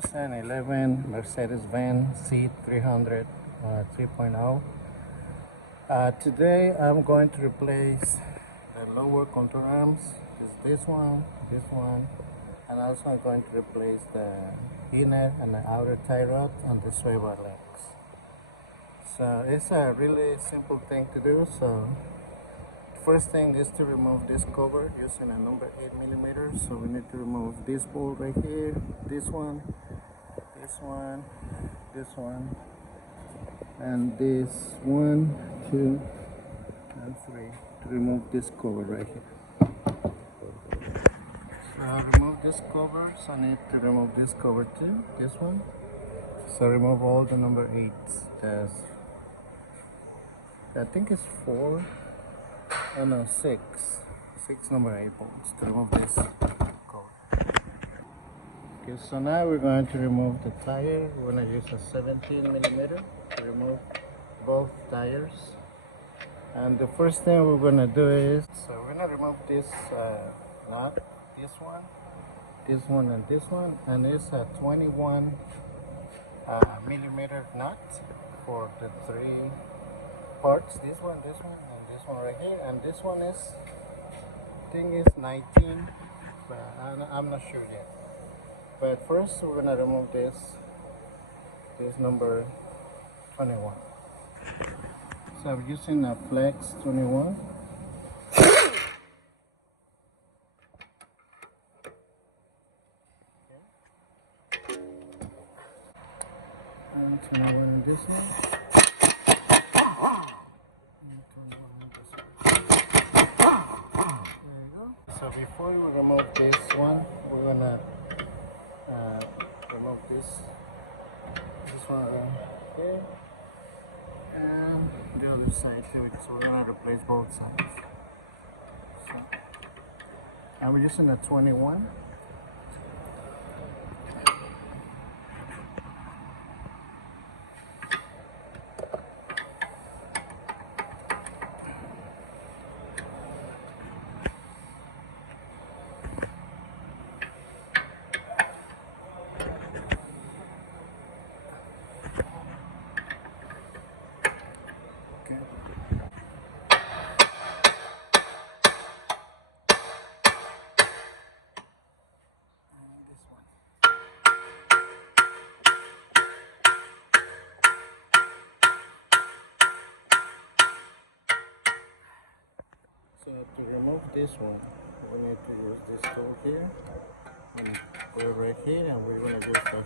2011 Mercedes-Benz C300 3.0. Today I'm going to replace the lower control arms. This one, and also I'm going to replace the inner and the outer tie rod on the swivel legs. So it's a really simple thing to do. So first thing is to remove this cover using a number 8mm. So we need to remove this bolt right here, this one, and this 1, 2, and 3 to remove this cover right here. So I remove this cover, so I need to remove this cover too, this one. So remove all the number 8s. There's, I think it's 4, oh no, 6 number 8 bolts to remove this cover. Okay, so now we're going to remove the tire. We're going to use a 17mm to remove both tires. And the first thing we're going to do is, so we're going to remove this nut, this one, and this one. And it's a 21 millimeter nut for the 3 parts. This one, and this one right here. And this one is, I think it's 19, but I'm not sure yet. But first we're gonna remove this number 21. So I'm using a flex 21. And 21 on this one. There you go. So before we remove this one, we're gonna remove this one right here, and the other side too. So we're gonna replace both sides. So I'm using a 21. So to remove this one, we need to use this tool here and put it right here, and we're going to use the